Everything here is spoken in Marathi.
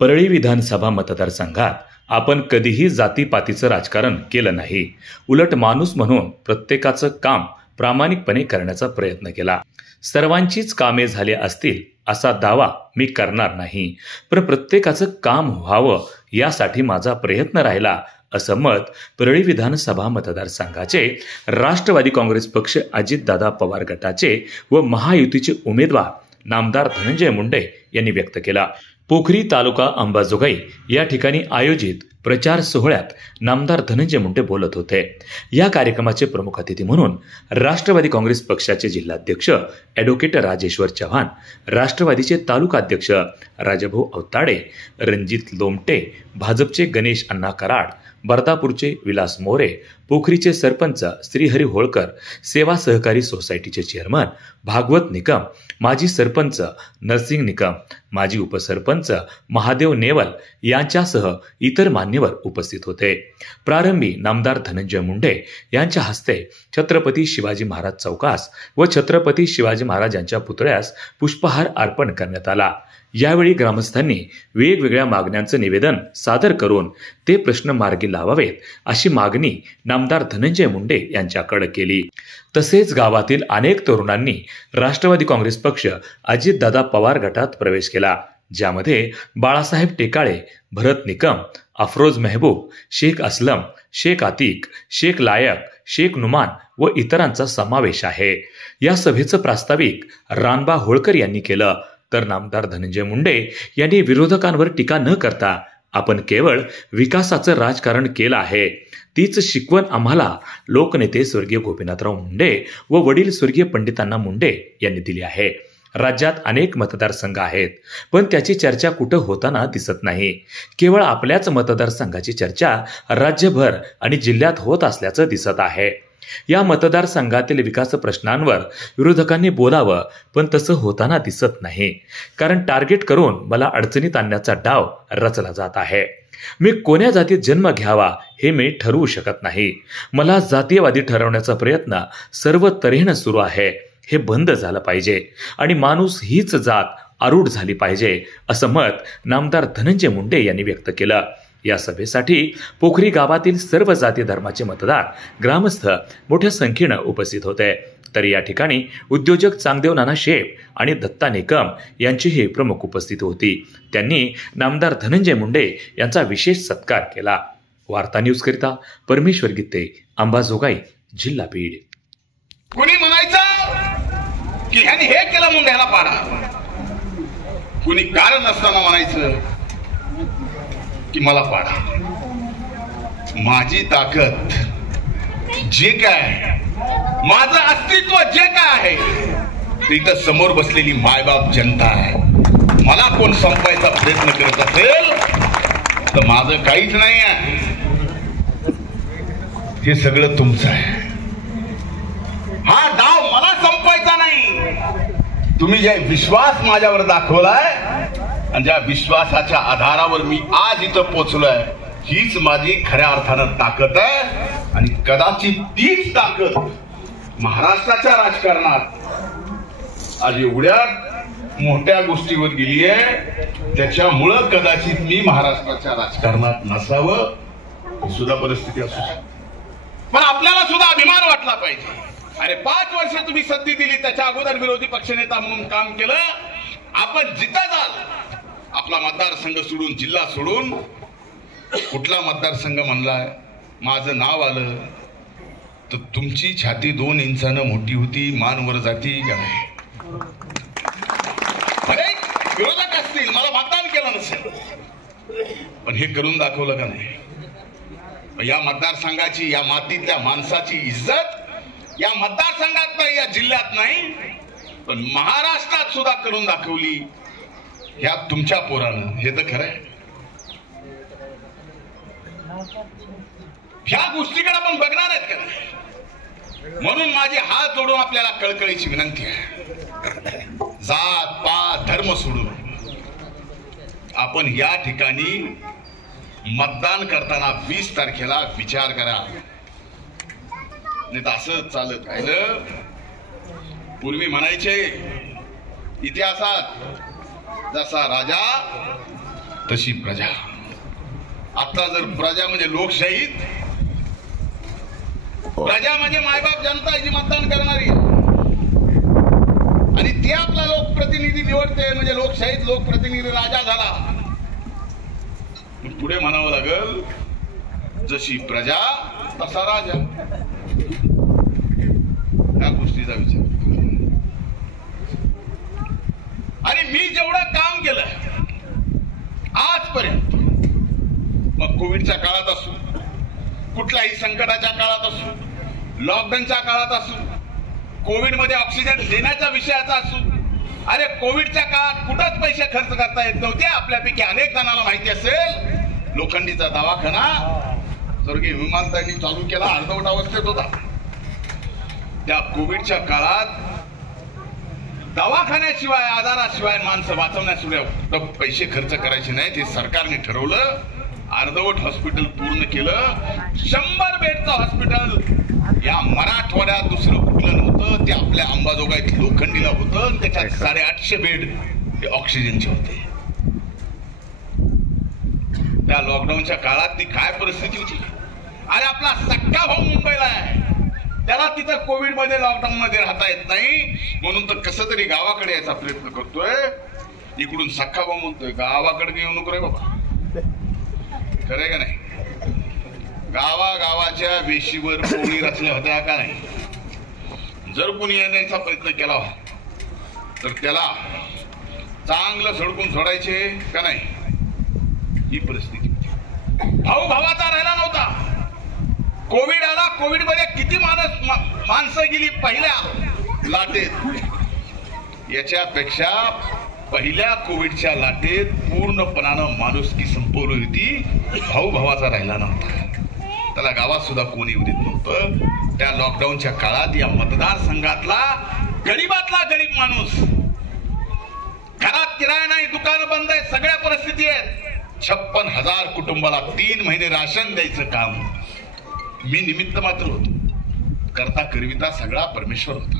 परळी विधानसभा मतदारसंघात आपण कधीही जातीपातीचं राजकारण केलं नाही. उलट माणूस म्हणून प्रत्येकाचं काम प्रामाणिकपणे करण्याचा प्रयत्न केला. सर्वांचीच कामे झाले असतील असा दावा मी करणार नाही, पण प्रत्येकाचं काम व्हावं यासाठी माझा प्रयत्न राहिला, असं मत परळी विधानसभा मतदारसंघाचे राष्ट्रवादी काँग्रेस पक्ष अजितदादा पवार गटाचे व महायुतीचे उमेदवार नामदार धनंजय मुंडे यांनी व्यक्त केला. पोखरी तालुका अंबाजोगाई या ठिकाणी आयोजित प्रचार सोहळ्यात नामदार धनंजय मुंडे बोलत होते. या कार्यक्रमाचे प्रमुख अतिथी म्हणून राष्ट्रवादी काँग्रेस पक्षाचे जिल्हाध्यक्ष ॲडव्होकेट राजेश्वर चव्हाण, राष्ट्रवादीचे तालुका अध्यक्ष राजाभाऊ अवताडे, रणजित लोमटे, भाजपचे गणेश अण्णा कराड, बर्दापूरचे विलास मोरे, पोखरीचे सरपंच श्रीहरी होळकर, सेवा सहकारी सोसायटीचे चेअरमन भागवत निकम, माजी सरपंच नरसिंग निकम, माजी उपसरपंच महादेव नेवल यांच्यासह इतर मान्यवर उपस्थित होते. प्रारंभी नामदार धनंजय मुंडे यांच्या हस्ते छत्रपती शिवाजी महाराज चौकास व छत्रपती शिवाजी महाराज यांच्या पुतळ्यास पुष्पहार अर्पण करण्यात आला. यावेळी ग्रामस्थांनी वेगवेगळ्या मागण्यांचं निवेदन सादर करून ते प्रश्न मार्गी लावावेत अशी मागणी नामदार धनंजय मुंडे यांच्याकडे केली. तसेच गावातील अनेक तरुणांनी राष्ट्रवादी काँग्रेस पक्ष अजितदादा पवार गटात प्रवेश केला, ज्यामध्ये बाळासाहेब टेकाळे, भरत निकम, अफरोज मेहबूब, शेख असलम, शेख आतिक, शेख लायक, शेख नुमान व इतरांचा समावेश आहे. या सभेचं प्रास्ताविक रानबा होळकर यांनी केलं, तर नामदार धनंजय मुंडे यांनी विरोधकांवर टीका न करता आपण केवळ विकासाचं राजकारण केलं आहे, तीच शिकवण आम्हाला लोकनेते स्वर्गीय गोपीनाथराव मुंडे व वडील स्वर्गीय पंडितांना मुंडे यांनी दिली आहे. राज्यात अनेक मतदारसंघ आहेत, पण त्याची चर्चा कुठं होताना दिसत नाही. केवळ आपल्याच मतदारसंघाची चर्चा राज्यभर आणि जिल्ह्यात होत असल्याचं दिसत आहे. या मतदारसंघातील विकास प्रश्नांवर विरोधकांनी बोलावं, पण तसं होताना दिसत नाही. कारण टार्गेट करून मला अडचणीत आणण्याचा डाव रचला जात आहे. मी कोण्या जातीत जन्म घ्यावा हे मी ठरवू शकत नाही. मला जातीयवादी ठरवण्याचा प्रयत्न सर्व तऱ्हेनं सुरू आहे. हे बंद झालं पाहिजे आणि माणूस हीच जात आरूढ झाली पाहिजे, असं मत नामदार धनंजय मुंडे यांनी व्यक्त केलं. या सभेसाठी पोखरी गावातील सर्व जाती धर्माचे मतदार, ग्रामस्थ मोठ्या संख्येनं उपस्थित होते. तर या ठिकाणी उद्योजक चांगदेव नाना शेठ आणि दत्ता निकम यांचीही प्रमुख उपस्थिती होती. त्यांनी नामदार धनंजय मुंडे यांचा विशेष सत्कार केला. वार्ता न्यूज करिता परमेश्वर गीते, अंबाजोगाई, जिल्हा बीड. कुणी म्हणायचं की ह्याने हे केलं म्हणून ह्याला पाडा, कुणी कारण नसताना म्हणायचं की मला पाडा. माझी ताकद जे काय, माझं अस्तित्व जे काय आहे, तिथं समोर बसलेली मायबाप जनता आहे. मला कोण संपायचा प्रयत्न करत असेल तर माझं काहीच नाही आहे, हे सगळं तुमचं आहे. हा डाव मला संपवायचा नाही. तुम्ही जे विश्वास माझ्यावर दाखवलाय आणि ज्या विश्वासाच्या आधारावर मी आज इथं पोहोचलोय, हीच माझी खऱ्या अर्थानं ताकद आहे. आणि कदाचित तीच ताकद महाराष्ट्राच्या राजकारणात आज एवढ्या मोठ्या गोष्टीवर गेली आहे, त्याच्यामुळं कदाचित मी महाराष्ट्राच्या राजकारणात नसावं सुद्धा परिस्थिती असू शकते. पण आपल्याला सुद्धा अभिमान वाटला पाहिजे. अरे 5 वर्ष तुम्ही संधी दिली, त्याच्या अगोदर विरोधी पक्षनेता म्हणून काम केलं. आपण जिथं जाल, आपला मतदारसंघ सोडून, जिल्हा सोडून, कुठला मतदारसंघ म्हणलाय, माझं नाव आलं तर तुमची छाती 2 इंचानं मोठी होती, मान वर जाती का नाही? अरे विरोधक असतील, मला मतदान केलं नसेल, पण हे करून दाखवलं का नाही? या मतदारसंघाची, या मातीतल्या माणसाची इज्जत या मतदारसंघात नाही, या जिल्ह्यात नाही, पण महाराष्ट्रात सुद्धा करून दाखवली ह्या तुमच्या पोरानं. हे तर खरंय. ह्या गोष्टीकडे आपण बघणार आहेत का? म्हणून माझी हात जोडून आपल्याला कळकळीची विनंती आहे. जात पात धर्म सोडून आपण या ठिकाणी मतदान करताना 20 तारखेला विचार करा. नाही तर असं चालत राहिलं. पूर्वी म्हणायचे इतिहासात, जसा राजा तशी प्रजा. आता जर प्रजा म्हणजे लोकशाहीत, प्रजा म्हणजे मायबाप जनता जी मतदान करणारी आणि ते आपला लोकप्रतिनिधी निवडते म्हणजे लोकशाहीत लोकप्रतिनिधी राजा झाला. पुढे म्हणावं लागल जशी प्रजा तसा राजा. या गोष्टीचा विचार. आणि मी जेवढं काम केलं आजपर्यंत, मग कोविडच्या काळात असू, कुठल्याही संकटाच्या काळात असू, लॉकडाऊनच्या काळात असू, कोविडमध्ये ऑक्सिजन देण्याच्या विषयाचा असू, अरे कोविडच्या काळात कुठंच पैसे खर्च करता येत नव्हते. आपल्यापैकी अनेक जणांना माहिती असेल लोखंडीचा दवाखाना स्वर्गीय विमानताईंनी चालू केला, अर्धवट अवस्थेत होता. त्या कोविडच्या काळात दवाखान्याशिवाय, आजाराशिवाय, माणसं वाचवण्याशिवाय पैसे खर्च करायचे नाहीत हे सरकारने ठरवलं. अर्धवट हॉस्पिटल पूर्ण केलं. 100 बेडचं हॉस्पिटल या मराठवाड्यात दुसरं कुठलं नव्हतं. ते आपल्या अंबाजोगाईत लोखंडीला होतं. त्याच्यात 850 बेड हे ऑक्सिजनचे होते. त्या लॉकडाऊनच्या काळात ती काय परिस्थिती होती. आणि आपला सख्खा भाऊ मुंबईला आहे, त्याला तिथं कोविड मध्ये लॉकडाऊन मध्ये राहता येत नाही, म्हणून तर कसं तरी गावाकडे यायचा प्रयत्न करतोय. इकडून सख्खा भाऊ म्हणतोय गावाकडे येऊ नको रे बाबा. खरंय का नाही. गावागावाच्या वेशीवर कोणी रचल्या होत्या का नाही. जर कोणी येण्याचा प्रयत्न केला तर त्याला चांगलं झडकून सोडायचे का नाही. ही परिस्थिती. भाऊ भावाचा राहिला नव्हता. कोविड आला, कोविड मध्ये किती माणसं गेली पहिल्या लाटेत. याच्यापेक्षा पहिल्या कोविडच्या लाटेत पूर्णपणानं माणुसकी संपवली होती. भाऊ भावाचा राहिला नव्हता. त्याला गावात सुद्धा कोणी येऊ देत नव्हतं. त्या लॉकडाऊनच्या काळात या मतदारसंघातला गरीबातला गरीब माणूस, घरात किराया नाही, दुकान बंद आहे, सगळ्या परिस्थिती आहेत. 56,000 कुटुंबाला 3 महिने राशन द्यायचं काम मी निमित्त मात्र होतो. करता करविता सगळा परमेश्वर होता.